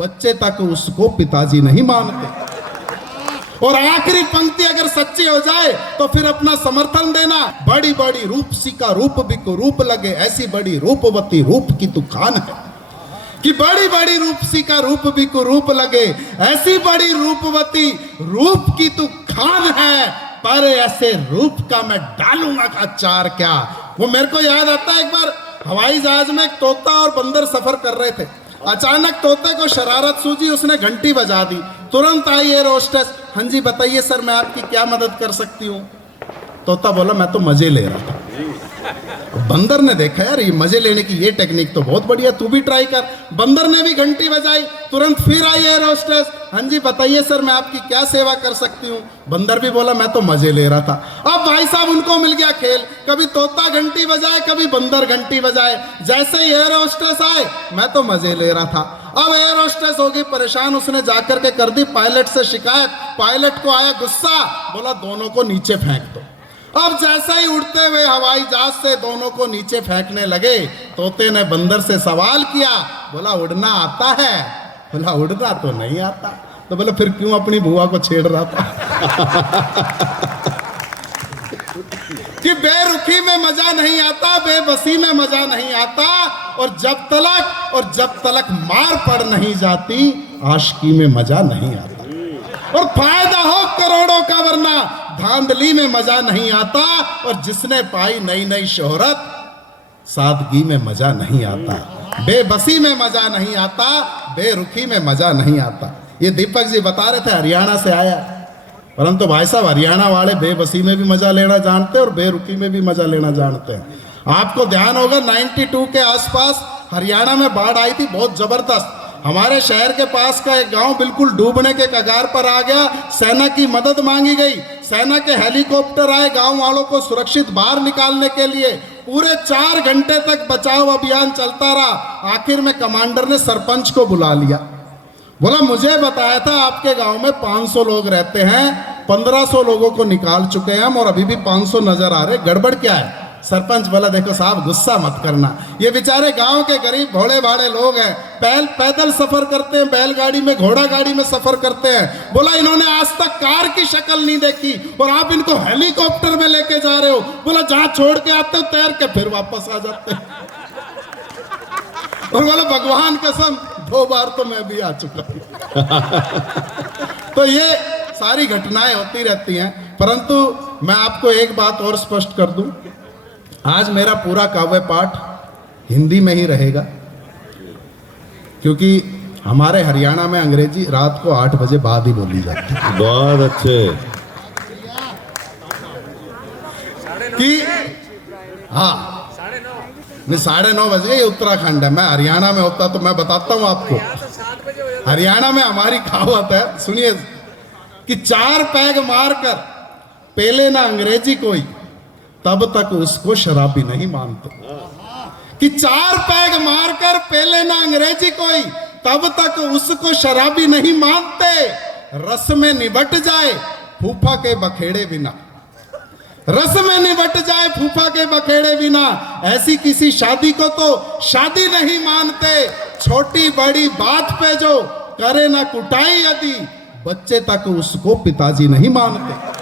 बच्चे तक उसको पिताजी नहीं मानते। और आखिरी पंक्ति अगर सच्ची हो जाए तो फिर अपना समर्थन देना। बड़ी बड़ी रूपसी का रूप भी कुरूप लगे, ऐसी बड़ी रूपवती रूप की तू खान है। कि बड़ी बड़ी रूपसी का रूप भी कुरूप लगे, ऐसी बड़ी रूपवती रूप की तू खान है, पर ऐसे रूप का मैं डालूंगा का चार क्या। वो मेरे को याद आता है, एक बार हवाई जहाज में एक तोता और बंदर सफर कर रहे थे। अचानक तोते को शरारत सूझी, उसने घंटी बजा दी। तुरंत आई एयर होस्टेस, हाँ जी बताइए सर मैं आपकी क्या मदद कर सकती हूँ। तोता बोला मैं तो मजे ले रहा था। बंदर ने देखा यार ये मजे लेने की ये टेक्निक तो बहुत बढ़िया, तू भी ट्राई कर। बंदर ने भी घंटी बजाई, तुरंत फिर आई एयर होस्टेस, हाँ जी बताइए सर मैं आपकी क्या सेवा कर सकती हूँ। बंदर भी बोला मैं तो मजे ले रहा था। अब भाई साहब उनको मिल गया खेल, कभी तोता घंटी बजाए कभी बंदर घंटी बजाए। जैसे ही एयर होस्टेस आए मैं तो मजे ले रहा था। अब एयर होस्टेस हो गई परेशान, उसने जाकर के कर दी पायलट से शिकायत। पायलट को आया गुस्सा, बोला दोनों को नीचे फेंक दो। अब जैसे ही उड़ते हुए हवाई जहाज से दोनों को नीचे फेंकने लगे, तोते ने बंदर से सवाल किया, बोला उड़ना आता है? बोला उड़ना तो नहीं आता। तो बोला फिर क्यों अपनी बुआ को छेड़ रहा था? कि बेरुखी में मजा नहीं आता, बेबसी में मजा नहीं आता, और जब तलक मार पड़ नहीं जाती, आशिकी में मजा नहीं आता। और फायदा हो करोड़ों का वरना धांधली में मजा नहीं आता, और जिसने पाई नई नई शोहरत, सादगी में मजा नहीं आता। बेबसी में मजा नहीं आता, बेरुखी में मजा नहीं आता। ये दीपक जी बता रहे थे, हरियाणा से आया। परंतु भाई साहब हरियाणा वाले बेबसी में भी मजा लेना जानते हैं और बेरुखी में भी मजा लेना जानते हैं। आपको ध्यान होगा 92 के आसपास हरियाणा में बाढ़ आई थी, बहुत जबरदस्त। हमारे शहर के पास का एक गांव बिल्कुल डूबने के कगार पर आ गया। सेना की मदद मांगी गई, सेना के हेलीकॉप्टर आए गांव वालों को सुरक्षित बाहर निकालने के लिए। पूरे 4 घंटे तक बचाव अभियान चलता रहा। आखिर में कमांडर ने सरपंच को बुला लिया, बोला मुझे बताया था आपके गांव में 500 लोग रहते हैं, 1500 लोगों को निकाल चुके हैं हम और अभी भी 500 नजर आ रहे, गड़बड़ क्या है? सरपंच बोला देखो साहब गुस्सा मत करना, ये बेचारे गांव के गरीब भोले भाड़े लोग हैं, पैदल सफर करते हैं, बैलगाड़ी में घोड़ा गाड़ी में सफर करते हैं। बोला इन्होंने आज तक कार की शक्ल नहीं देखी और आप इनको हेलीकॉप्टर में लेके जा रहे हो। बोला जहां छोड़ के आते हो तैर के फिर वापस आ जाते हैं। और बोला भगवान कसम 2 बार तो मैं भी आ चुका हूं। तो ये सारी घटनाएं होती रहती हैं, परंतु मैं आपको एक बात और स्पष्ट कर दूं, आज मेरा पूरा काव्य पाठ हिंदी में ही रहेगा, क्योंकि हमारे हरियाणा में अंग्रेजी रात को 8 बजे बाद ही बोली जाती है। बहुत अच्छे। कि हाँ 9:30 बजे, ये उत्तराखंड है, मैं हरियाणा में होता तो मैं बताता हूँ आपको। हरियाणा में हमारी कहावत है, सुनिए, कि 4 पैग मारकर पेले ना अंग्रेजी कोई, तब तक उसको शराबी नहीं मानते। कि 4 पैग मारकर पेले ना अंग्रेजी कोई, तब तक उसको शराबी नहीं मानते। रस में निबट जाए फूफा के बखेड़े बिना, रस में निबट जाए फूफा के बखेड़े बिना, ऐसी किसी शादी को तो शादी नहीं मानते। छोटी बड़ी बात पे जो करे ना कुटाई यदि, बच्चे तक उसको पिताजी नहीं मानते।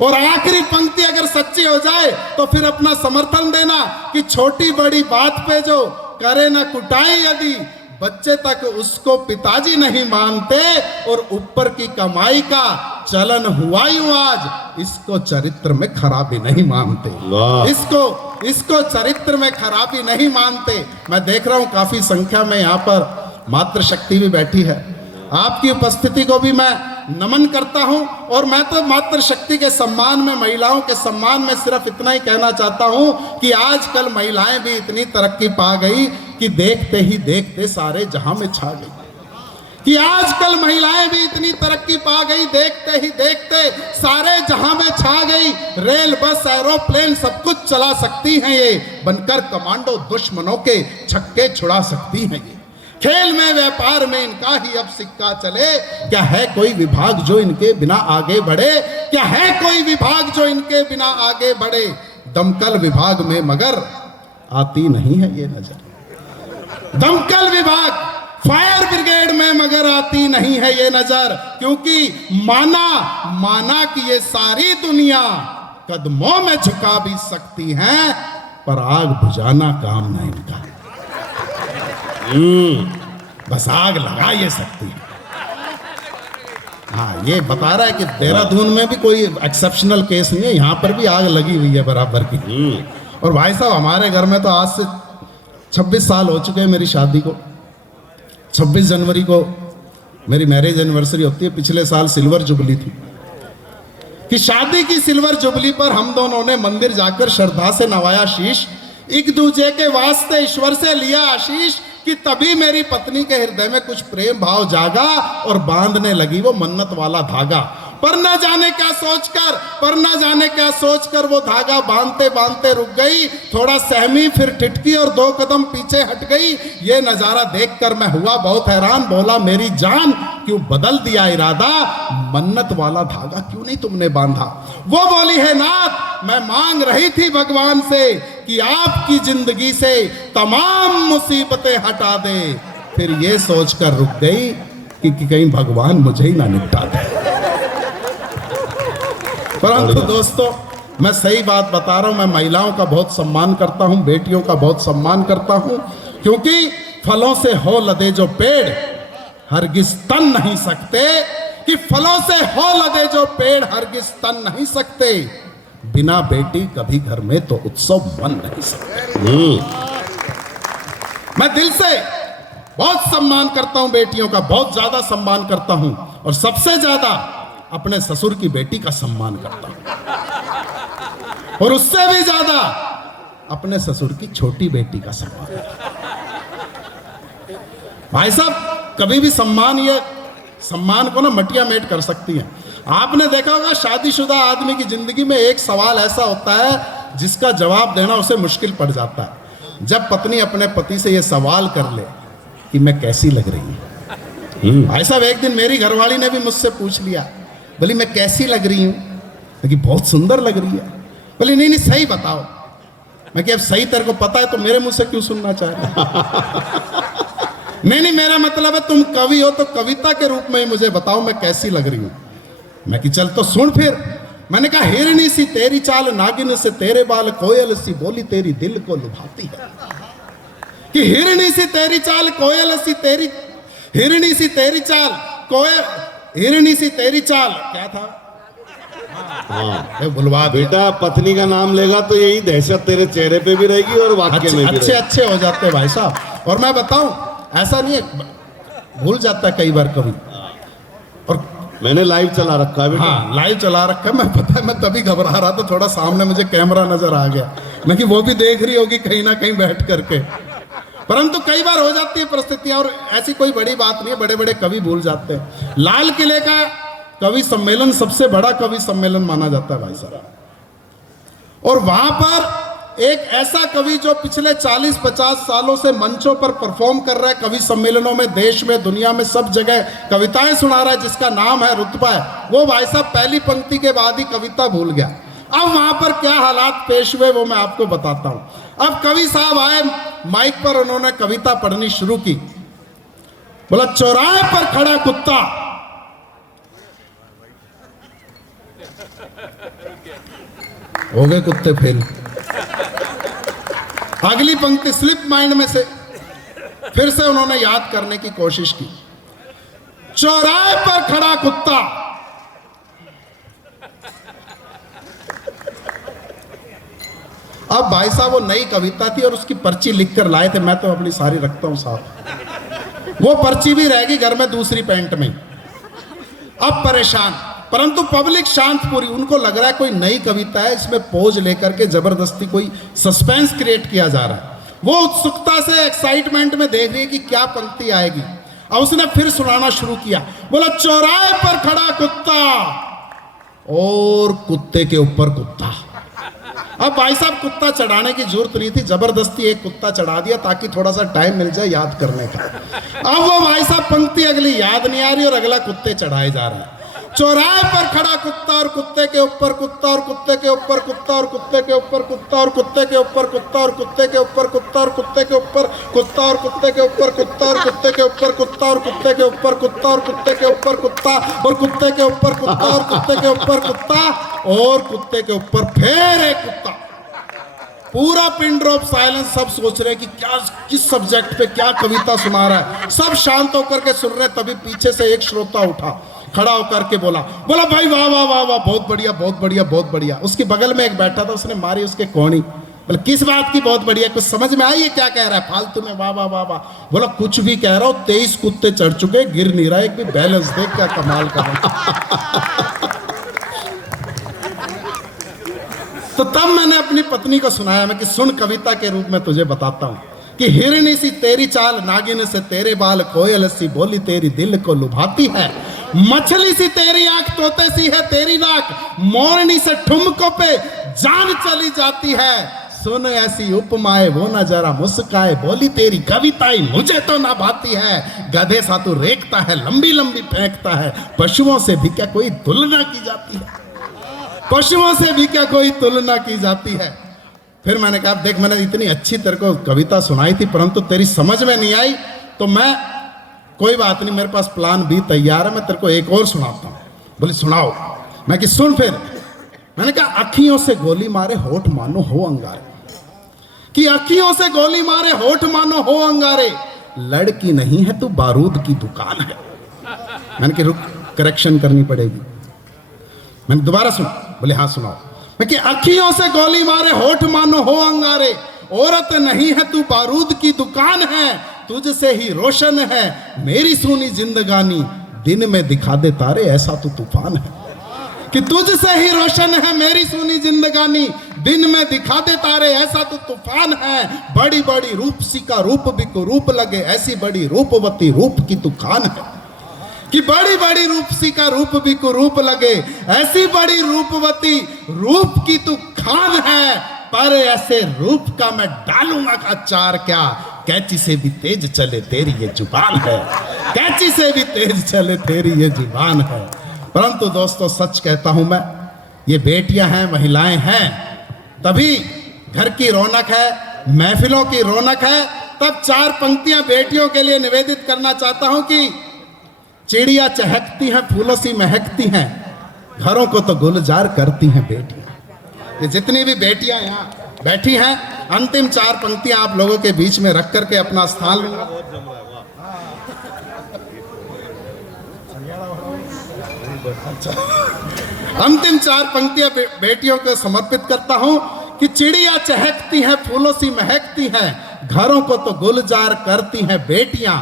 और आखिरी पंक्ति अगर सच्ची हो जाए तो फिर अपना समर्थन देना कि छोटी बड़ी बात पे जो करे ना कुटाई यदि, बच्चे तक उसको पिताजी नहीं मानते। और ऊपर की कमाई का चलन हुआ यूं आज, इसको चरित्र में खराबी नहीं मानते। इसको चरित्र में खराबी नहीं मानते। मैं देख रहा हूं काफी संख्या में यहाँ पर मातृशक्ति भी बैठी है। आपकी उपस्थिति को भी मैं नमन करता हूं, और मैं तो मातृशक्ति के सम्मान में, महिलाओं के सम्मान में सिर्फ इतना ही कहना चाहता हूं कि आजकल महिलाएं भी इतनी तरक्की पा गई कि देखते ही देखते सारे जहां में छा गई। कि आजकल महिलाएं भी इतनी तरक्की पा गई, देखते ही देखते सारे जहां में छा गई। रेल बस एरोप्लेन सब कुछ चला सकती हैं ये, बनकर कमांडो दुश्मनों के छक्के छुड़ा सकती हैं ये। खेल में व्यापार में इनका ही अब सिक्का चले। क्या है कोई विभाग जो इनके बिना आगे बढ़े? क्या है कोई विभाग जो इनके बिना आगे बढ़े? दमकल विभाग में मगर आती नहीं है ये नजर। दमकल विभाग, फायर ब्रिगेड नहीं है ये नजर, क्योंकि माना कि ये सारी दुनिया कदमों में झुका भी सकती है, पर आग बुझाना काम नहीं इनका। बस आग लगा ये सकती है। हाँ, ये बता रहा है कि देहरादून में भी कोई एक्सेप्शनल केस नहीं है, यहाँ पर भी आग लगी हुई है बराबर की। और भाई साहब, हमारे घर में तो आज से 26 साल हो चुके हैं मेरी शादी को। 26 जनवरी को मेरी मैरिज एनिवर्सरी होती है। पिछले साल सिल्वर जुबली थी, कि शादी की सिल्वर जुबली पर हम दोनों ने मंदिर जाकर श्रद्धा से नवाया शीश, एक दूजे के वास्ते ईश्वर से लिया आशीष, कि तभी मेरी पत्नी के हृदय में कुछ प्रेम भाव जागा और बांधने लगी वो मन्नत वाला धागा। पर न जाने क्या सोचकर वो धागा बांधते बांधते रुक गई। थोड़ा सहमी, फिर ठिठकी और 2 कदम पीछे हट गई। ये नजारा देखकर मैं हुआ बहुत हैरान। बोला, मेरी जान, क्यों बदल दिया इरादा? मन्नत वाला धागा क्यों नहीं तुमने बांधा? वो बोली, है नाथ, मैं मांग रही थी भगवान से कि आपकी जिंदगी से तमाम मुसीबतें हटा दे। फिर ये सोचकर रुक गई कि कहीं भगवान मुझे ही ना निपटा दे। परंतु दोस्तों, मैं सही बात बता रहा हूं। मैं महिलाओं का बहुत सम्मान करता हूं, बेटियों का बहुत सम्मान करता हूं, क्योंकि फलों से हो लदे जो पेड़ हरगिज तन नहीं सकते, कि फलों से हो लदे जो पेड़ हरगिज तन नहीं सकते, बिना बेटी कभी घर में तो उत्सव बन नहीं सकते। मैं दिल से बहुत सम्मान करता हूं बेटियों का, बहुत ज्यादा सम्मान करता हूं, और सबसे ज्यादा अपने ससुर की बेटी का सम्मान करता हूं, और उससे भी ज्यादा अपने ससुर की छोटी बेटी का सम्मान। भाई साहब, कभी भी सम्मान को ना मटिया मेट कर सकती है। आपने देखा होगा, शादीशुदा आदमी की जिंदगी में एक सवाल ऐसा होता है जिसका जवाब देना उसे मुश्किल पड़ जाता है। जब पत्नी अपने पति से यह सवाल कर ले कि मैं कैसी लग रही हूं। भाई साहब, एक दिन मेरी घरवाली ने भी मुझसे पूछ लिया, बोली मैं कैसी लग रही हूं? लेकिन बहुत सुंदर लग रही है। बोली नहीं सही बताओ। मैं कि अब सही तेरे को पता है तो मेरे मुंह से क्यों सुनना चाह रहे? नहीं, मेरा मतलब है तुम कवि हो तो कविता के रूप में ही मुझे बताओ मैं कैसी लग रही हूं। मैं कि चल तो सुन फिर। मैंने कहा, हिरणी सी तेरी चाल, नागिन से तेरे बाल, कोयल सी बोली तेरी दिल को लुभाती है। कि हिरणी सी तेरी चाल, कोयल सी तेरी, हिरणी सी तेरी चाल, कोयल, हिरणी सी तेरी चाल, क्या था? हाँ, बुलवा बेटा, पत्नी का नाम लेगा तो यही दहशत तेरे चेहरे पे भी रहेगी और वाक्य में भी अच्छे हो जाते हैं भाई साहब। और मैं बताऊं, ऐसा नहीं है, भूल जाता है कई बार कभी। और मैंने लाइव चला रखा है बेटा। हाँ, लाइव चला रखा है। मैं पता है, मैं तभी घबरा रहा था थोड़ा, सामने मुझे कैमरा नजर आ गया। मैं कि वो भी देख रही होगी कहीं ना कहीं बैठ करके। परंतु कई बार हो जाती है परिस्थितियां, और ऐसी कोई बड़ी बात नहीं है, बड़े बड़े कवि भूल जाते हैं। लाल किले का कवि सम्मेलन सबसे बड़ा कवि सम्मेलन माना जाता है भाई साहब। और वहां पर एक ऐसा कवि जो पिछले 40-50 सालों से मंचों पर परफॉर्म कर रहा है, कवि सम्मेलनों में, देश में, दुनिया में, सब जगह कविताएं सुना रहा है, जिसका नाम है, रुतबा है, वो भाई साहब पहली पंक्ति के बाद ही कविता भूल गया। अब वहां पर क्या हालात पेश हुए वो मैं आपको बताता हूं। अब कवि साहब आए माइक पर, उन्होंने कविता पढ़नी शुरू की। बोला, चौराहे पर खड़ा कुत्ता, हो गए कुत्ते फेल। अगली पंक्ति स्लिप माइंड में से फिर से उन्होंने याद करने की कोशिश की। चौराहे पर खड़ा कुत्ता, अब भाई साहब वो नई कविता थी और उसकी पर्ची लिख कर लाए थे। मैं तो अपनी सारी रखता हूं साहब, वो पर्ची भी रहेगी घर में दूसरी पैंट में। अब परेशान, परंतु पब्लिक शांत पूरी। उनको लग रहा है कोई नई कविता है, इसमें पोज लेकर के जबरदस्ती कोई सस्पेंस क्रिएट किया जा रहा है। वो उत्सुकता से, एक्साइटमेंट में देख रही है कि क्या पंक्ति आएगी। अब उसने फिर सुनाना शुरू किया। बोला, चौराहे पर खड़ा कुत्ता और कुत्ते के ऊपर कुत्ता। अब भाई साहब कुत्ता चढ़ाने की जरूरत नहीं थी, जबरदस्ती एक कुत्ता चढ़ा दिया ताकि थोड़ा सा टाइम मिल जाए याद करने का। अब वो भाई साहब पंक्ति अगली याद नहीं आ रही और अगला कुत्ते चढ़ाए जा रहा है। चौराहे पर खड़ा कुत्ता और कुत्ते के ऊपर कुत्ता और कुत्ते के ऊपर कुत्ता और कुत्ते के ऊपर कुत्ता और कुत्ते के ऊपर कुत्ता और कुत्ते के ऊपर कुत्ता और कुत्ते के ऊपर कुत्ता और कुत्ते के ऊपर कुत्ता और कुत्ते के ऊपर कुत्ता और कुत्ते के ऊपर कुत्ता और कुत्ते के ऊपर कुत्ता और कुत्ते के ऊपर कुत्ता और कुत्ते के ऊपर कुत्ता और कुत्ते के ऊपर फिर एक कुत्ता। पूरा पिन ड्रॉप साइलेंस, सब सोच रहे कि क्या, किस सब्जेक्ट पे क्या कविता सुना रहा है। सब शांत होकर के सुन रहे। तभी पीछे से एक श्रोता उठा, खड़ा होकर के बोला भाई वाह वाह वाह वाह, बहुत बढ़िया बहुत बढ़िया बहुत बढ़िया। उसके बगल में एक बैठा था, उसने मारी उसके कोहनी। बोला किस बात की बहुत बढ़िया, कुछ समझ में आई है क्या कह रहा है, फालतू में वाह वाह वाह वाह। बोला कुछ भी कह रहा हूं, 23 कुत्ते चढ़ चुके, गिर नहीं रहा, एक भी बैलेंस देख क्या कमाल कर रहा। तो तब मैंने अपनी पत्नी को सुनाया, मैं कि सुन कविता के रूप में तुझे बताता हूं कि हिरनी सी तेरी चाल, नागिन से तेरे बाल, कोयल सी बोली तेरी दिल को लुभाती है, मछली सी तेरी आंख, तोते सी है तेरी नाक, मोरनी से ठुमकों पे जान चली जाती है, सुन ऐसी उपमाएं वो न जरा मुस्काए, बोली तेरी कविताएं मुझे तो ना भाती है, गधे सा तू रेखता है, लंबी लंबी फेंकता है, पशुओं से भी क्या कोई तुलना की जाती है, पशुओं से भी क्या कोई तुलना की जाती है। फिर मैंने कहा देख, मैंने इतनी अच्छी तेरे को कविता सुनाई थी, परंतु तेरी समझ में नहीं आई, तो मैं, कोई बात नहीं, मेरे पास प्लान भी तैयार है, मैं तेरे को एक और सुनाता हूँ। बोले सुनाओ। मैं कि सुन फिर। मैंने कहा अखियों से गोली मारे होठ मानो हो अंगारे, कि अखियों से गोली मारे होठ मानो हो अंगारे, लड़की नहीं है तू बारूद की दुकान है। मैंने कि रुक, करेक्शन करनी पड़ेगी। मैंने दोबारा सुना। बोले हाँ सुनाओ। मैं कि अखियों से गोली मारे होठ मानो हो अंगारे, औरत नहीं है तू बारूद की दुकान है, तुझसे ही रोशन है मेरी सूनी जिंदगानी, दिन में दिखा दे तारे ऐसा तू तूफान है, कि तुझसे ही रोशन है मेरी सूनी जिंदगानी, दिन में दिखा दे तारे ऐसा तू तूफान है, बड़ी बड़ी रूपसी का रूप भी कुरूप लगे, ऐसी बड़ी रूपवती रूप की तू खान है, कि बड़ी बड़ी रूपसी का रूप भी कुरूप लगे, ऐसी बड़ी रूपवती रूप की तू खान है, पर ऐसे रूप का मैं डालूंगा अचार क्या, कैंची से भी तेज चले तेरी ये जुबान है, कैंची से भी तेज चले तेरी ये जुबान है। परंतु दोस्तों सच कहता हूं मैं, ये बेटियां हैं, महिलाएं हैं, तभी घर की रौनक है, महफिलों की रौनक है। तब 4 पंक्तियां बेटियों के लिए निवेदित करना चाहता हूं कि चिड़िया चहकती हैं, फूलों सी महकती हैं, घरों को तो गुलजार करती हैं बेटियां। ये जितनी भी बेटियां यहाँ बैठी हैं, अंतिम 4 पंक्तियां आप लोगों के बीच में रख करके अपना स्थान लूंगा। अंतिम 4 पंक्तियां बेटियों को समर्पित करता हूं कि चिड़िया चहकती हैं, फूलों सी महकती हैं, घरों को तो गुलजार करती हैं बेटियां,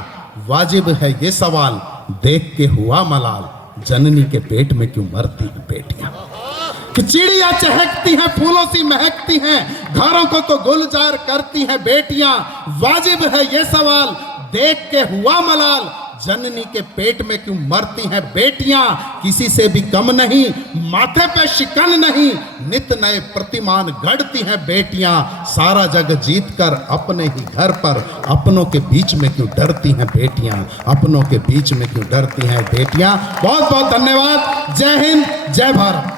वाजिब है ये सवाल देख के हुआ मलाल, जननी के पेट में क्यों मरती हैं बेटियां, कि चिड़िया चहकती हैं, फूलों सी महकती हैं, घरों को तो गुलजार करती हैं बेटियां, वाजिब है ये सवाल देख के हुआ मलाल, जननी के पेट में क्यों मरती हैं बेटियां, किसी से भी कम नहीं, माथे पे शिकन नहीं, नित नए प्रतिमान गढ़ती हैं बेटियां, सारा जग जीत कर अपने ही घर पर अपनों के बीच में क्यों डरती हैं बेटियां, अपनों के बीच में क्यों डरती हैं बेटियां। बहुत बहुत धन्यवाद। जय हिंद, जय भारत।